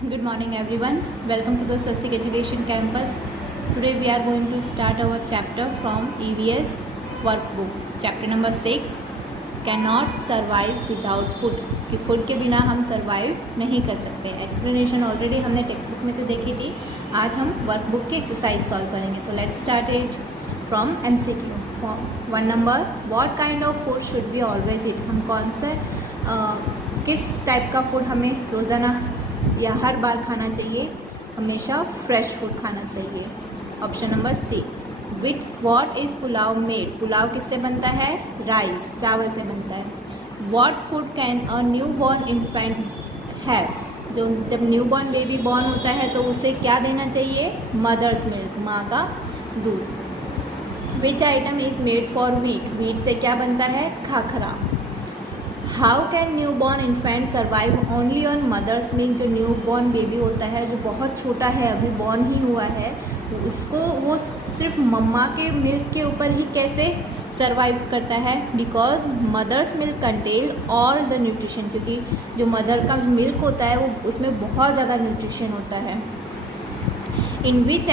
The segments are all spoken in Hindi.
Good morning everyone. Welcome to the Swastik Education Campus. Today we are going to start our chapter from EVS workbook. Chapter number 6 cannot survive without food. कि फूड के बिना हम सर्वाइव नहीं कर सकते. एक्सप्लेनेशन ऑलरेडी हमने टेक्स्ट बुक में से देखी थी. आज हम वर्कबुक की एक्सरसाइज सॉल्व करेंगे. So let's start it from MCQ. 1 number, what kind of food should be always eat. हम कौन से किस टाइप का फूड हमें रोज़ाना या हर बार खाना चाहिए. हमेशा फ्रेश फूड खाना चाहिए. Option number C. With what is pulao made. Pulao किससे बनता है? राइस, चावल से बनता है. What food can a new born infant have. जो जब न्यू बॉर्न बेबी बॉर्न होता है तो उसे क्या देना चाहिए? मदर्स मिल्क, माँ का दूध. Which item is made for wheat. Wheat से क्या बनता है? Khakhra. How can new born infant survive only on mother's milk. जो न्यू बॉर्न बेबी होता है, जो बहुत छोटा है, अभी बॉर्न ही हुआ है, उसको वो सिर्फ मम्मा के मिल्क के ऊपर ही कैसे सर्वाइव करता है? Because mother's milk contain all the nutrition. क्योंकि जो मदर का मिल्क होता है वो उसमें बहुत ज़्यादा न्यूट्रिशन होता है. In which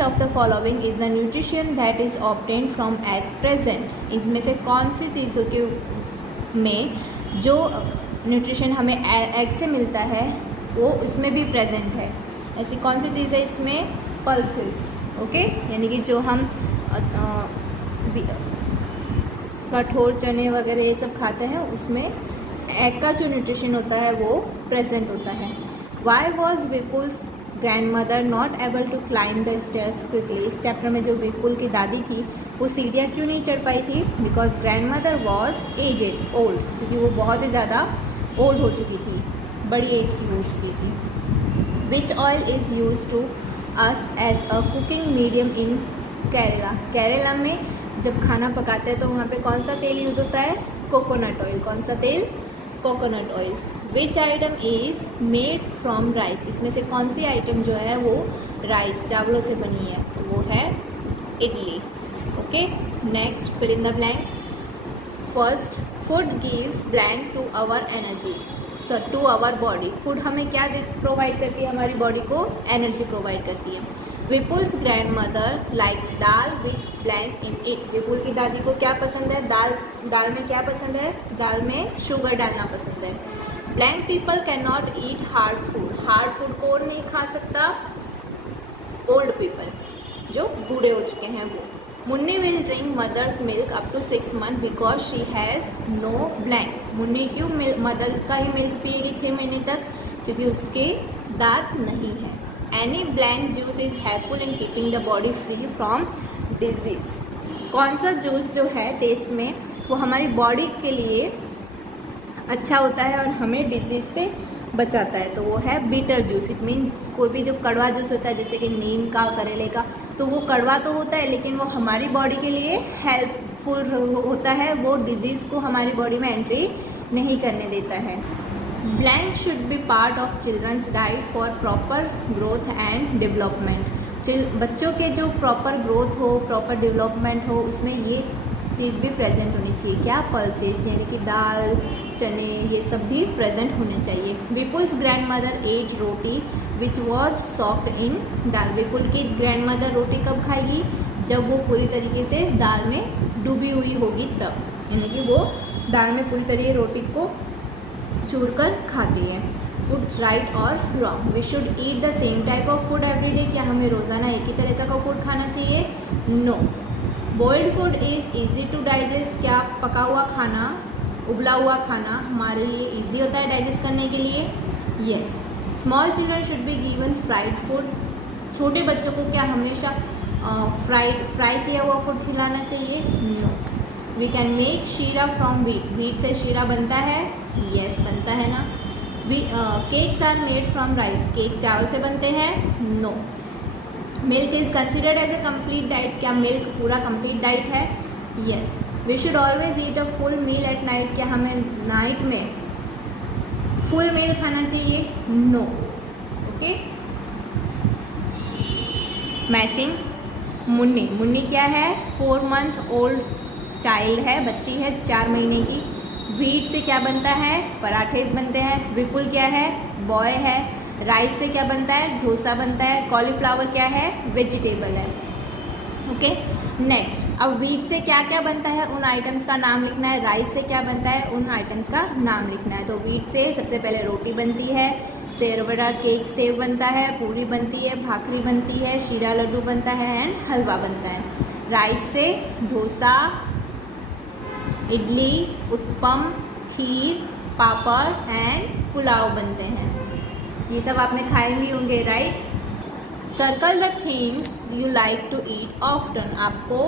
of the following is the nutrition that is obtained from egg present. इसमें से कौन सी चीज़ों के में जो न्यूट्रिशन हमें एग से मिलता है वो इसमें भी प्रेजेंट है? ऐसी कौन सी चीज़ है इसमें? पल्सेस. ओके, यानी कि जो हम कठोर चने वगैरह ये सब खाते हैं उसमें एग का जो न्यूट्रिशन होता है वो प्रेजेंट होता है. Why was Vipul's grandmother not able to climb the stairs quickly. इस चैप्टर में जो विपुल की दादी थी वो सीढ़ियाँ क्यों नहीं चढ़ पाई थी? Because grandmother was aged, old. क्योंकि वो बहुत ही ज़्यादा ओल्ड हो चुकी थी, बड़ी एज की हो चुकी थी. Which oil is use to us as a cooking medium in Kerala. Kerala में जब खाना पकाते हैं तो वहाँ पे कौन सा तेल यूज़ होता है? Coconut oil. कौन सा तेल? Coconut oil. Which item is made from rice. इसमें से कौन सी आइटम जो है वो राइस, चावलों से बनी है? तो वो है idli. Okay, next, fill in the blanks. First, food gives blank to our energy. So to our body. Food हमें क्या प्रोवाइड करती है? हमारी बॉडी को एनर्जी प्रोवाइड करती है. Vipul's grandmother likes dal with blank in it. Vipul की दादी को क्या पसंद है? दाल में क्या पसंद है? दाल में शुगर डालना पसंद है. Blank people can not eat hard food. Hard food कौन नहीं खा सकता? ओल्ड पीपल, जो बूढ़े हो चुके हैं वो. Munni will drink mother's milk up to 6 months because she has no blank. Munni क्यों मदर का ही मिल्क पिएगी 6 महीने तक? क्योंकि उसके दांत नहीं है. Any blank juice is helpful in keeping the body free from disease. कौन सा जूस जो है टेस्ट में वो हमारी बॉडी के लिए अच्छा होता है और हमें डिजीज से बचाता है? तो वो है बीटर जूस. इट मीन कोई भी जो कड़वा जूस होता है जैसे कि नीम का, करेले का, तो वो कड़वा तो होता है लेकिन वो हमारी बॉडी के लिए हेल्पफुल होता है. वो डिजीज़ को हमारी बॉडी में एंट्री नहीं करने देता है. Blank should be part of children's diet for proper growth and development. बच्चों के जो प्रॉपर ग्रोथ हो, प्रॉपर डेवलपमेंट हो, उसमें ये चीज़ भी प्रेजेंट होनी चाहिए. क्या? पल्सेस, यानी कि दाल, चने, ये सब भी प्रेजेंट होने चाहिए. Vipul's grandmother ate roti which was soft in dal. Vipul की ग्रैंड मदर रोटी कब खाएगी? जब वो पूरी तरीके से दाल में डूबी हुई होगी तब. यानी कि वो दाल में पूरी तरीके रोटी को चूर कर खाती है. वुड राइट और wrong. We should eat the same type of food every day. क्या हमें रोज़ाना एक ही तरह का फूड खाना चाहिए? No. Boiled food is easy to digest. क्या पका हुआ खाना, उबला हुआ खाना हमारे लिए ईजी होता है डाइजेस्ट करने के लिए? Yes. Small children should be given fried food. छोटे बच्चों को क्या हमेशा फ्राई किया हुआ फूड खिलाना चाहिए? No. We can make sheera from wheat. Wheat से शीरा बनता है? येस, बनता है ना. Cakes are made from rice. Cake चावल से बनते हैं? No. Milk is considered as a complete diet. क्या मिल्क पूरा कम्प्लीट डाइट है? Yes. We should always eat a full meal at night. क्या हमें नाइट में फुल मील खाना चाहिए? No. Okay, matching. Munni. Munni क्या है? 4 month ओल्ड चाइल्ड है, बच्ची है 4 महीने की. व्हीट से क्या बनता है, पराठे बनते हैं। विपुल क्या है, बॉय है। राइस से क्या बनता है, डोसा बनता है। कॉलीफ्लावर क्या है, वेजिटेबल है। ओके नेक्स्ट, अब व्हीट से क्या क्या बनता है उन आइटम्स का नाम लिखना है। राइस से क्या बनता है, उन आइटम्स का नाम लिखना है। तो व्हीट से सबसे पहले रोटी बनती है, सेव बड़ा केक सेव बनता है, पूरी बनती है, भाकरी बनती है, शीरा लड्डू बनता है एंड हलवा बनता है। राइस से डोसा, इडली, उत्पम, खीर, पापड़ एंड पुलाव बनते हैं। ये सब आपने खाए भी होंगे, right. Circle the things you like to eat often. आपको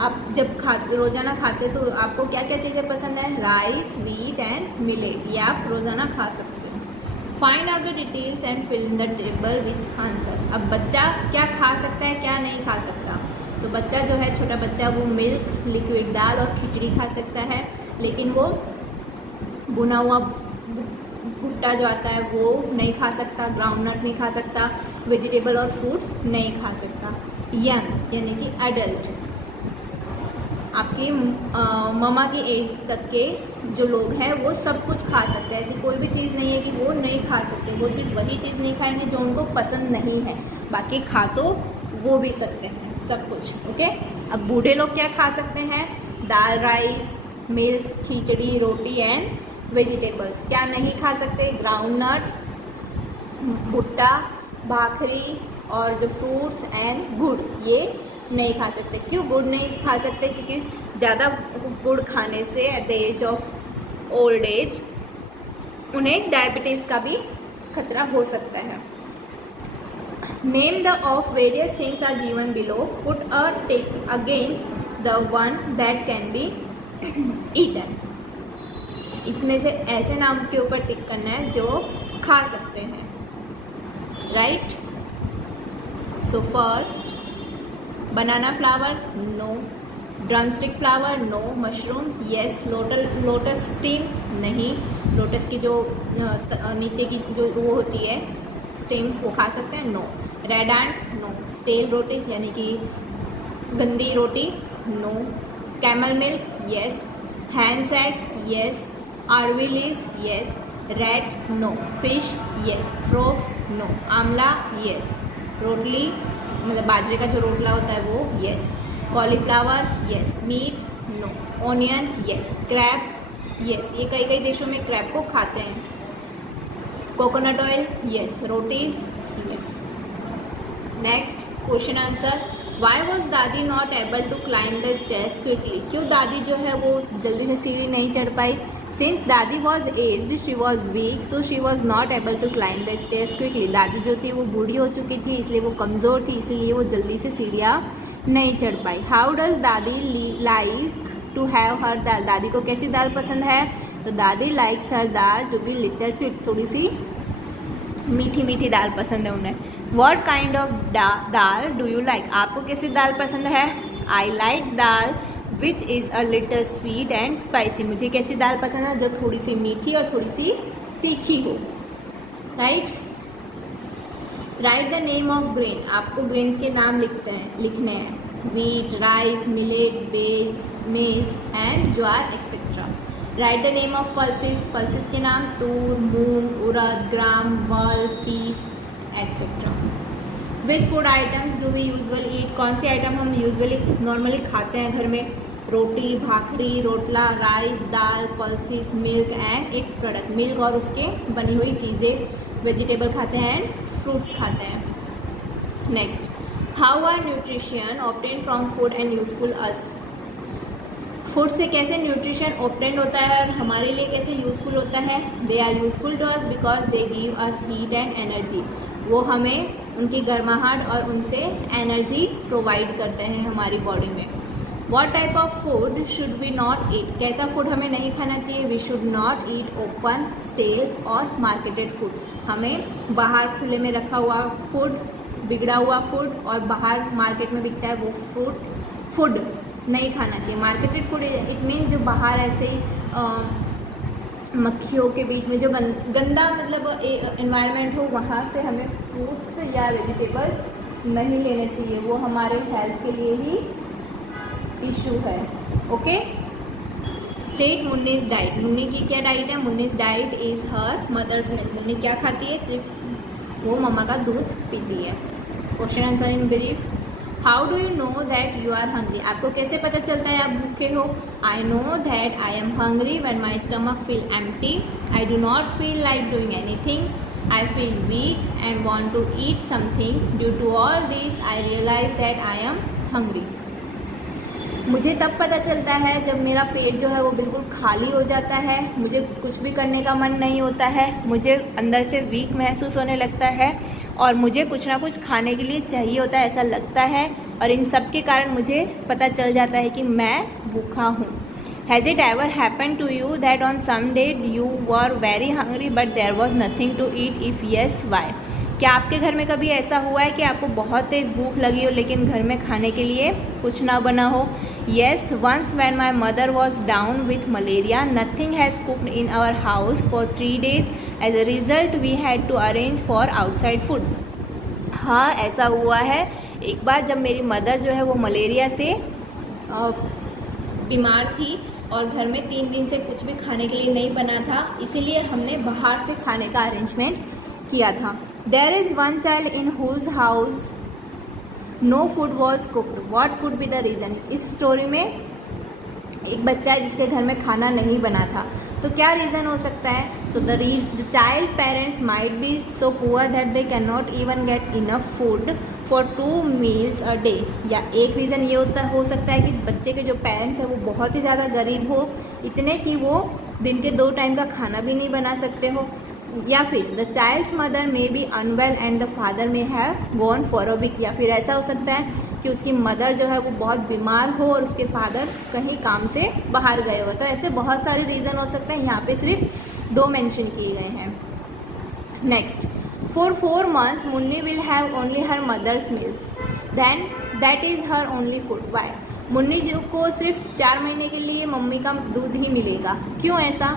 आप जब रोज़ाना खाते तो आपको क्या क्या चीज़ें पसंद है, राइस, व्हीट एंड मिलेट, ये आप रोज़ाना खा सकते हो। Find out the details and fill in the table with answers. अब बच्चा क्या खा सकता है, क्या नहीं खा सकता। तो बच्चा जो है, छोटा बच्चा, वो मिल्क, लिक्विड दाल और खिचड़ी खा सकता है, लेकिन वो भुना हुआ भुट्टा जो आता है वो नहीं खा सकता, ग्राउंडनट नहीं खा सकता, वेजिटेबल और फ्रूट्स नहीं खा सकता। यंग यानी कि एडल्ट, आपकी ममा की एज तक के जो लोग हैं वो सब कुछ खा सकते हैं। ऐसी कोई भी चीज़ नहीं है कि वो नहीं खा सकते। वो सिर्फ वही चीज़ नहीं खाएंगे जो उनको पसंद नहीं है, बाकी खा तो वो भी सकते हैं सब कुछ। ओके, अब बूढ़े लोग क्या खा सकते हैं, dal, rice, milk, khichdi, roti and vegetables. क्या नहीं खा सकते, ग्राउंड नट्स, भुट्टा, भाखरी और जो फ्रूट्स एंड गुड़, ये नहीं खा सकते। क्यों गुड़ नहीं खा सकते, क्योंकि ज़्यादा गुड़ खाने से at the age of old age उन्हें डायबिटीज़ का भी खतरा हो सकता है। Name the of various things are given below, put a tick against the one that can be eaten. इसमें से ऐसे नाम के ऊपर टिक करना है जो खा सकते हैं, right. So first, banana flower, no. Drumstick flower, no. Mushroom, yes. Lotus stem, नहीं। लोटस की जो नीचे की जो वो होती है स्टीम, वो खा सकते हैं, no. Red ants, no. Stale rotis यानी कि गंदी रोटी, no. Camel milk, yes. Hen's egg, yes. Arvi leaves, yes. Red, no. Fish, yes. Frogs, no. Amla, yes. Rotli मतलब बाजरे का जो रोटला होता है वो, yes. Cauliflower, yes. Meat, no. Onion, yes. Crab, yes. ये कई देशों में क्रैब को खाते हैं। Coconut oil, yes. Rotis, yes. Next question answer, why was दादी not able to climb the stairs quickly. क्यों दादी जो है वो जल्दी से सीढ़ी नहीं चढ़ पाई। Since Dadi was aged she was weak so she was not able to climb the stairs quickly. दादी जो थी वो बूढ़ी हो चुकी थी, इसलिए वो कमज़ोर थी, इसलिए वो जल्दी से सीढ़ियाँ नहीं चढ़ पाई। How does Dadi like to have her dal. दादी को कैसी दाल पसंद है, तो Dadi likes her dal to be little sweet, थोड़ी सी मीठी मीठी दाल पसंद है उन्हें। What kind of dal do you like. आपको कैसी दाल पसंद है। I like dal which is a little sweet and spicy. मुझे कैसी दाल पसंद है, जो थोड़ी सी मीठी और थोड़ी सी तीखी हो, right. Right the name of grain. आपको ग्रेन्स के नाम लिखने हैं। Wheat, rice, millet, maize and jowar etcetera. Right the name of pulses. Pulses के नाम toor, moong, urad, gram, ball, peas etcetera. Which food items do we usually eat. कौन सी आइटम हम यूजुअली नॉर्मली खाते हैं घर में। Roti, bhakri, rotla, rice, dal, pulses, milk and its product. Milk और उसके बनी हुई चीज़ें, वेजिटेबल खाते हैं एंड फ्रूट्स खाते हैं। Next, how are nutrition obtain from food and useful us. Food से कैसे न्यूट्रिशन ऑब्टेन होता है और हमारे लिए कैसे यूज़फुल होता है। They are useful to us because they give us heat and energy. वो हमें उनकी गर्माहट और उनसे एनर्जी प्रोवाइड करते हैं हमारी बॉडी में। What type of food should we not eat. कैसा फूड हमें नहीं खाना चाहिए। We should not eat open, stale और मार्केटेड फूड। हमें बाहर खुले में रखा हुआ फूड, बिगड़ा हुआ फूड और बाहर मार्केट में बिकता है वो फूड नहीं खाना चाहिए। मार्केटेड फूड इट मीन जो बाहर ऐसे ही मक्खियों के बीच में जो गंदा मतलब एनवायरनमेंट हो, वहाँ से हमें फ्रूट्स या वेजिटेबल्स नहीं लेने चाहिए। वो हमारे हेल्थ के लिए ही इशू है। Okay, state Munni's diet, Munni की क्या डाइट है? Munni's diet is her mother's milk. Munni क्या खाती है? सिर्फ वो मम्मा का दूध पीती है। Question answer in brief. How do you know that you are hungry? आपको कैसे पता चलता है आप भूखे हो? I know that I am hungry when my stomach feel empty, I do not feel like doing anything, I feel weak and want to eat something. Due to all this, I realize that I am hungry. मुझे तब पता चलता है जब मेरा पेट जो है वो बिल्कुल खाली हो जाता है, मुझे कुछ भी करने का मन नहीं होता है, मुझे अंदर से वीक महसूस होने लगता है और मुझे कुछ ना कुछ खाने के लिए चाहिए होता है, ऐसा लगता है। और इन सब के कारण मुझे पता चल जाता है कि मैं भूखा हूँ। Has it ever happened to you that on some day you were very hungry but there was nothing to eat? If yes, why? क्या आपके घर में कभी ऐसा हुआ है कि आपको बहुत तेज़ भूख लगी हो लेकिन घर में खाने के लिए कुछ ना बना हो? Yes, once when my mother was down with malaria, nothing has cooked in our house for 3 days. As a result, we had to arrange for outside food. हाँ, ऐसा हुआ है। एक बार जब मेरी मदर जो है वो मलेरिया से बीमार थी और घर में 3 दिन से कुछ भी खाने के लिए नहीं बना था, इसीलिए हमने बाहर से खाने का अरेंजमेंट किया था। There is one child in whose house no food was cooked, what could be the reason? इस स्टोरी में एक बच्चा है जिसके घर में खाना नहीं बना था, तो क्या रीज़न हो सकता है? So the child parents might be so poor that they can not even get enough food for 2 meals a day। या एक रीज़न ये हो सकता है कि बच्चे के जो पेरेंट्स हैं वो बहुत ही ज़्यादा गरीब हो, इतने कि वो दिन के 2 टाइम का खाना भी नहीं बना सकते हो। या फिर the child's mother may be unwell and the father may have gone for a week. या फिर ऐसा हो सकता है कि उसकी मदर जो है वो बहुत बीमार हो और उसके फादर कहीं काम से बाहर गए हो। तो ऐसे बहुत सारे रीज़न हो सकते हैं, यहाँ पे सिर्फ 2 मेंशन किए गए हैं। Next, For 4 months, Munni will have only her mother's milk. Then that is her only food. Why? Munni ji को सिर्फ 4 महीने के लिए मम्मी का दूध ही मिलेगा। क्यों ऐसा?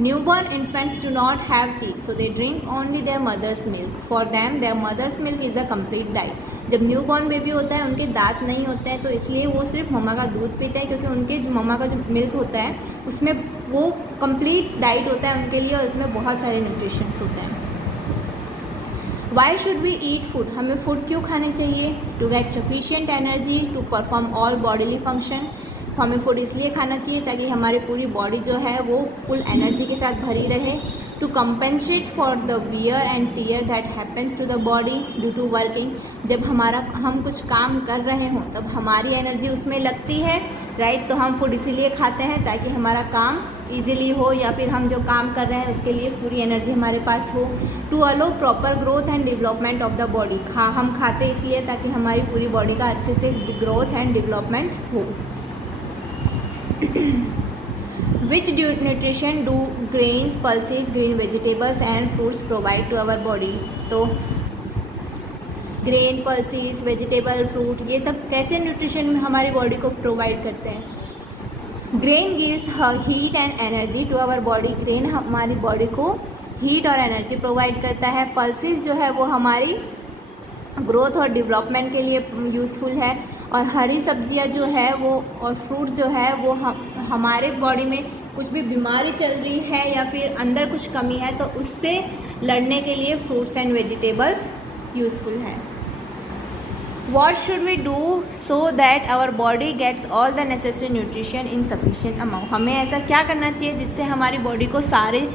Newborn infants do not have teeth, so they drink only their mother's milk. For them, their mother's milk is a complete diet. जब न्यूबॉर्न बेबी होता है उनके दांत नहीं होते हैं, तो इसलिए वो सिर्फ मम्मा का दूध पीते हैं, क्योंकि उनके मम्मा का जो मिल्क होता है उसमें वो कंप्लीट डाइट होता है उनके लिए और उसमें बहुत सारे न्यूट्रिशंस होते हैं। Why should we eat food? हमें फूड क्यों खाने चाहिए? To get sufficient energy to perform all bodily function. हमें फूड इसलिए खाना चाहिए ताकि हमारी पूरी बॉडी जो है वो फुल एनर्जी के साथ भरी रहे। To compensate for the wear and tear that happens to the body due to working. जब हम कुछ काम कर रहे हों तब हमारी एनर्जी उसमें लगती है, राइट? तो हम फूड इसीलिए खाते हैं ताकि हमारा काम इजीली हो, या फिर हम जो काम कर रहे हैं उसके लिए पूरी एनर्जी हमारे पास हो। To allow proper growth and development of the body. हम खाते इसलिए ताकि हमारी पूरी बॉडी का अच्छे से ग्रोथ एंड डेवलपमेंट हो। Which nutrition do grains, pulses, green vegetables and fruits provide to our body? तो ग्रेन, पल्सेस, वेजिटेबल, फ्रूट, ये सब कैसे न्यूट्रिशन हमारी बॉडी को प्रोवाइड करते हैं? Grain gives heat and energy to our body. Grain हमारी बॉडी को हीट और एनर्जी प्रोवाइड करता है। पल्सेस जो है वो हमारी ग्रोथ और डेवलपमेंट के लिए यूज़फुल है। और हरी सब्जियां जो है वो और फ्रूट जो है वो हमारे बॉडी में कुछ भी बीमारी चल रही है या फिर अंदर कुछ कमी है तो उससे लड़ने के लिए फ्रूट्स एंड वेजिटेबल्स यूज़फुल है। What should we do so that our body gets all the necessary nutrition in sufficient amount? हमें ऐसा क्या करना चाहिए जिससे हमारी बॉडी को सारे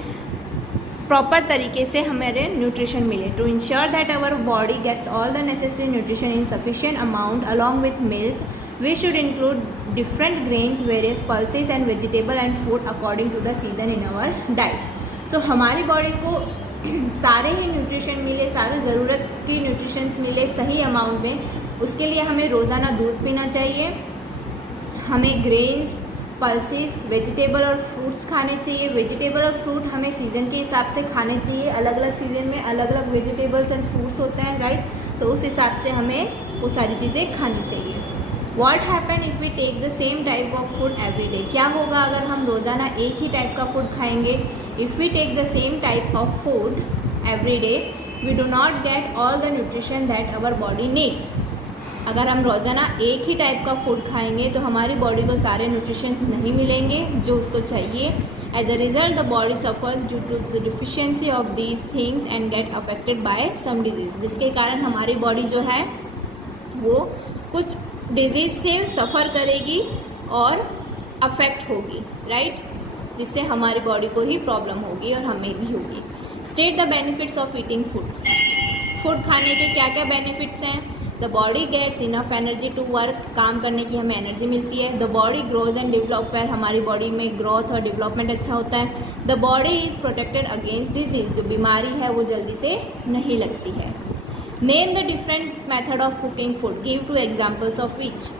प्रॉपर तरीके से हमारे न्यूट्रिशन मिले। To ensure that our body gets all the necessary nutrition in sufficient amount along with milk we should include different grains, various pulses and vegetable and food according to the season in our diet. So हमारी बॉडी को सारे ही न्यूट्रिशन मिले, सारे ज़रूरत की न्यूट्रिशंस मिले सही अमाउंट में, उसके लिए हमें रोज़ाना दूध पीना चाहिए, हमें ग्रेन्स, पल्सेस, वेजिटेबल और फ्रूट्स खाने चाहिए। वेजिटेबल और फ्रूट हमें सीज़न के हिसाब से खाने चाहिए। अलग अलग सीज़न में अलग अलग वेजिटेबल्स एंड फ्रूट्स होते हैं, राइट? तो उस हिसाब से हमें वो सारी चीज़ें खानी चाहिए। What happen if we take the same type of food every day? क्या होगा अगर हम रोज़ाना एक ही टाइप का फूड खाएंगे? If we take the same type of food every day, we do not get all the nutrition that our body needs. अगर हम रोज़ाना एक ही टाइप का फूड खाएंगे तो हमारी बॉडी को सारे न्यूट्रिशंस नहीं मिलेंगे जो उसको चाहिए. As a result the body suffers due to the deficiency of these things and get affected by some disease, जिसके कारण हमारी बॉडी जो है वो कुछ डिजीज से सफ़र करेगी और अफेक्ट होगी, राइट, जिससे हमारी बॉडी को ही प्रॉब्लम होगी और हमें भी होगी. State the benefits of eating food. Food खाने के क्या क्या बेनिफिट्स हैं. The body gets enough energy to work, काम करने की हमें एनर्जी मिलती है. The body grows and develop, पर हमारी बॉडी में ग्रोथ और डेवलपमेंट अच्छा होता है. The body is protected against disease, जो बीमारी है वो जल्दी से नहीं लगती है. Name the different method of cooking food, give two examples of which.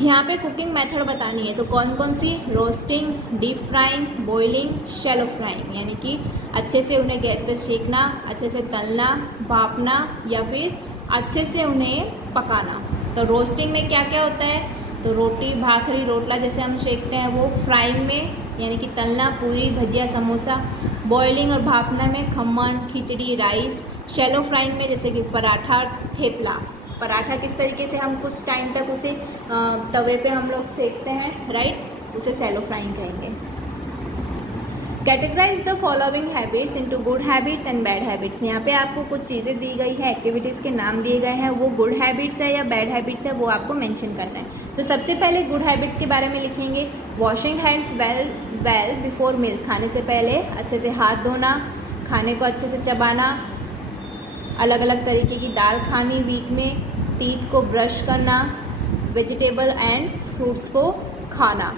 यहाँ पे कुकिंग मेथड बतानी है तो कौन कौन सी. Roasting, deep frying, boiling, shallow frying, यानी कि अच्छे से उन्हें गैस पे सेकना, अच्छे से तलना, भापना या फिर अच्छे से उन्हें पकाना. तो रोस्टिंग में क्या क्या होता है, तो रोटी, भाखरी, रोटला जैसे हम सेकते हैं वो. फ्राइंग में यानी कि तलना, पूरी, भजिया, समोसा. बॉइलिंग और भापना में खमन, खिचड़ी, राइस. शैलो फ्राइंग में जैसे कि पराठा, थेपला. पराठा किस तरीके से हम कुछ टाइम तक उसे तवे पे हम लोग सेकते हैं, राइट, उसे शैलो फ्राइंग कहेंगे. Categorise the following habits into good habits and bad habits. यहाँ पे आपको कुछ चीज़ें दी गई है, एक्टिविटीज़ के नाम दिए गए हैं, वो गुड हैबिट्स है या बैड हैबिट्स है वो आपको मेंशन करना है. तो सबसे पहले गुड हैबिट्स के बारे में लिखेंगे. Washing hands well before meals, खाने से पहले अच्छे से हाथ धोना, खाने को अच्छे से चबाना, अलग अलग तरीके की दाल खानी वीक में, टीथ को ब्रश करना, वेजिटेबल एंड फ्रूट्स को खाना,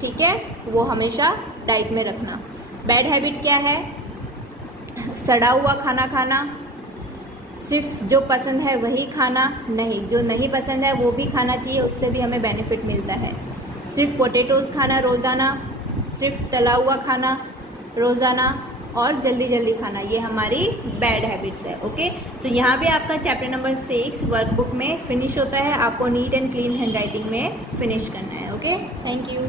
ठीक है, वो हमेशा डाइट में रखना. बैड हैबिट क्या है, सड़ा हुआ खाना खाना, सिर्फ जो पसंद है वही खाना, नहीं जो नहीं पसंद है वो भी खाना चाहिए, उससे भी हमें बेनिफिट मिलता है. सिर्फ पोटैटोज़ खाना रोज़ाना, सिर्फ तला हुआ खाना रोज़ाना और जल्दी जल्दी खाना, ये हमारी बैड हैबिट्स है. ओके, तो यहाँ पे आपका चैप्टर नंबर 6 वर्कबुक में फिनिश होता है. आपको neat and clean hand writing में फिनिश करना है. Okay, thank you.